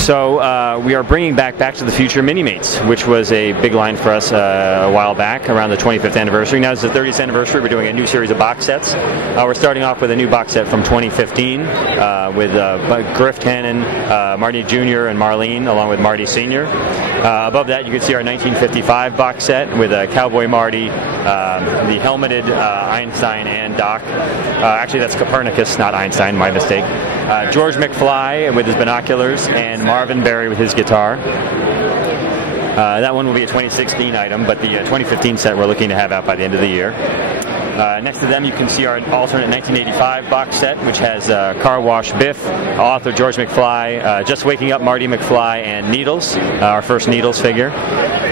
So we are bringing Back to the Future Minimates, which was a big line for us a while back, around the 25th anniversary. Now it's the 30th anniversary. We're doing a new series of box sets. We're starting off with a new box set from 2015 with Griff Tannen, Marty Jr. and Marlene, along with Marty Sr. Above that, you can see our 1955 box set with Cowboy Marty, the helmeted Einstein and Doc. Actually, that's Copernicus, not Einstein, my mistake. George McFly with his binoculars, and Marvin Berry with his guitar. That one will be a 2016 item, but the 2015 set we're looking to have out by the end of the year. Next to them, you can see our alternate 1985 box set, which has Car Wash Biff, author George McFly, Just Waking Up Marty McFly, and Needles, our first Needles figure.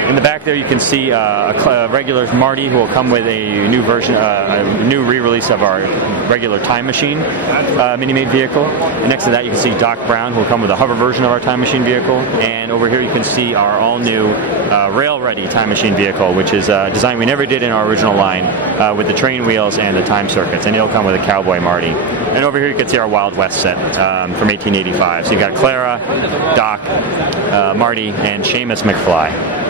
In the back there, you can see a regular Marty, who will come with a new version, a new re-release of our regular Time Machine Minimate vehicle. And next to that, you can see Doc Brown, who will come with a hover version of our Time Machine vehicle. And over here, you can see our all-new rail-ready Time Machine vehicle, which is a design we never did in our original line, with the train wheels and the time circuits, and it'll come with a Cowboy Marty. And over here you can see our Wild West set from 1885. So you got Clara, Doc, Marty, and Seamus McFly.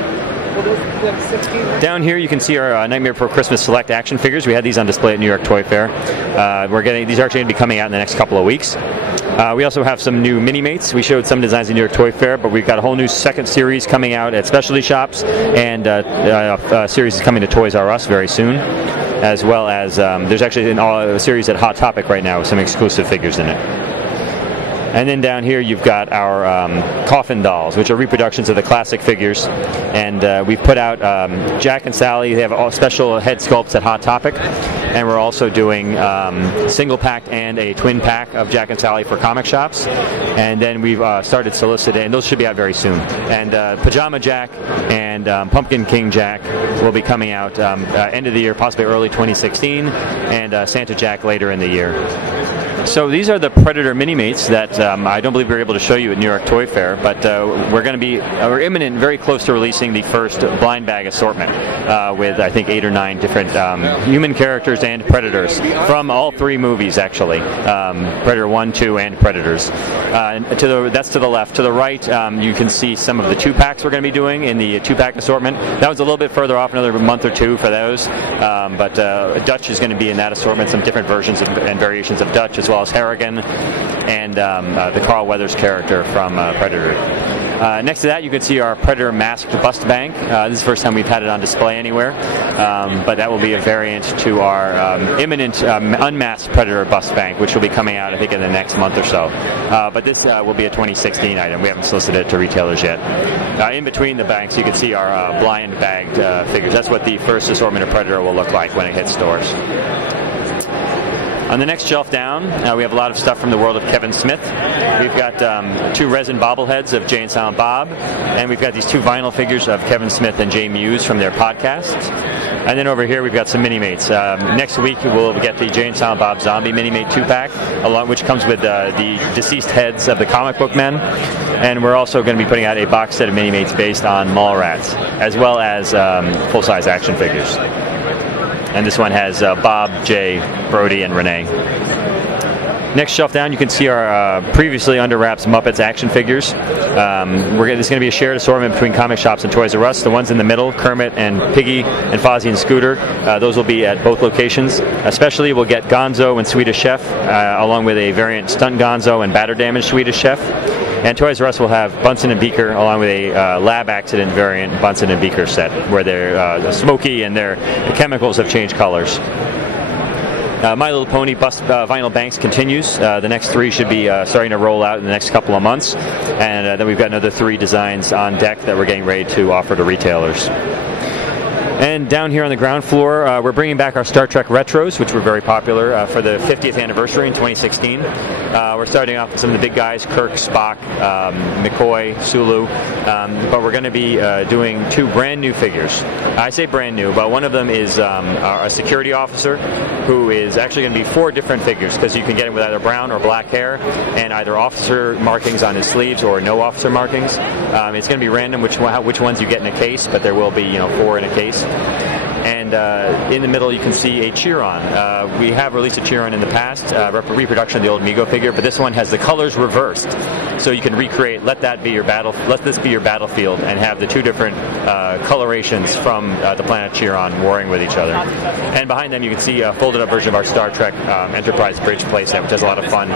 Down here you can see our Nightmare Before Christmas Select action figures. We had these on display at New York Toy Fair. These are actually going to be coming out in the next couple of weeks. We also have some new Minimates. We showed some designs at New York Toy Fair, but we've got a whole new second series coming out at specialty shops, and a series is coming to Toys R Us very soon, as well as there's actually a series at Hot Topic right now with some exclusive figures in it. And then down here you've got our coffin dolls, which are reproductions of the classic figures. And we've put out Jack and Sally. They have all special head sculpts at Hot Topic. And we're also doing single pack and a twin pack of Jack and Sally for comic shops. And then we've started soliciting, and those should be out very soon. And Pajama Jack and Pumpkin King Jack will be coming out end of the year, possibly early 2016, and Santa Jack later in the year. So these are the Predator Minimates that I don't believe we were able to show you at New York Toy Fair, but we're imminent, very close to releasing the first blind bag assortment with I think 8 or 9 different human characters and Predators from all 3 movies actually, Predator 1, 2, and Predators. That's to the left. To the right, you can see some of the 2-packs we're going to be doing in the 2-pack assortment. That was a little bit further off, another month or 2 for those, but Dutch is going to be in that assortment, some different versions and variations of Dutch, as well as Harrigan and the Carl Weathers character from Predator. Next to that, you can see our Predator masked bust bank. This is the first time we've had it on display anywhere, but that will be a variant to our imminent unmasked Predator bust bank, which will be coming out, I think, in the next month or so. But this will be a 2016 item. We haven't solicited it to retailers yet. In between the banks, you can see our blind bagged figures. That's what the first assortment of Predator will look like when it hits stores. On the next shelf down, we have a lot of stuff from the world of Kevin Smith. We've got 2 resin bobbleheads of Jay and Silent Bob, and we've got these 2 vinyl figures of Kevin Smith and Jay Muse from their podcasts. And then over here we've got some Minimates. Next week we'll get the Jay and Silent Bob Zombie Minimate 2-pack, which comes with the deceased heads of the comic book men. And we're also going to be putting out a box set of Minimates based on Mallrats, as well as full-size action figures. And this one has Bob, Jay, Brody, and Renee. Next shelf down, you can see our previously under wraps Muppets action figures. There's going to be a shared assortment between comic shops and Toys R Us. The ones in the middle, Kermit and Piggy and Fozzie and Scooter, those will be at both locations. Especially, we'll get Gonzo and Swedish Chef, along with a variant Stunt Gonzo and Batter Damage Swedish Chef. And Toys R Us will have Bunsen and Beaker, along with a lab accident variant Bunsen and Beaker set, where they're smoky and the chemicals have changed colors. My Little Pony bust vinyl banks continues. The next 3 should be starting to roll out in the next couple of months. And then we've got another 3 designs on deck that we're getting ready to offer to retailers. And down here on the ground floor, we're bringing back our Star Trek Retros, which were very popular for the 50th anniversary in 2016. We're starting off with some of the big guys, Kirk, Spock, McCoy, Sulu, but we're going to be doing 2 brand new figures. I say brand new, but one of them is a security officer who is actually going to be 4 different figures, because you can get him with either brown or black hair and either officer markings on his sleeves or no officer markings. It's going to be random which ones you get in a case, but there will be 4 in a case. And in the middle you can see a Chiron. We have released a Chiron in the past, reproduction of the old Mego figure, but this one has the colors reversed. So you can recreate, let this be your battlefield, and have the 2 different colorations from the planet Chiron warring with each other. And behind them you can see a folded up version of our Star Trek Enterprise Bridge playset, which has a lot of fun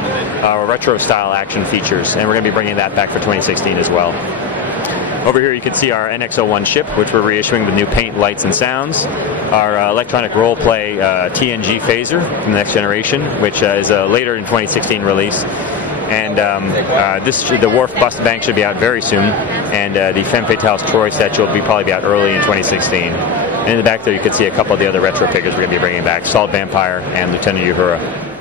retro style action features, and we're going to be bringing that back for 2016 as well. Over here you can see our NX-01 ship, which we're reissuing with new paint, lights, and sounds. Our electronic role-play TNG phaser from the next generation, which is a later in 2016 release. And the Worf bust bank should be out very soon, and the Femme Fatale's Troy set will probably be out early in 2016. And in the back there you can see a couple of the other retro figures we're going to be bringing back, Salt Vampire and Lieutenant Uhura.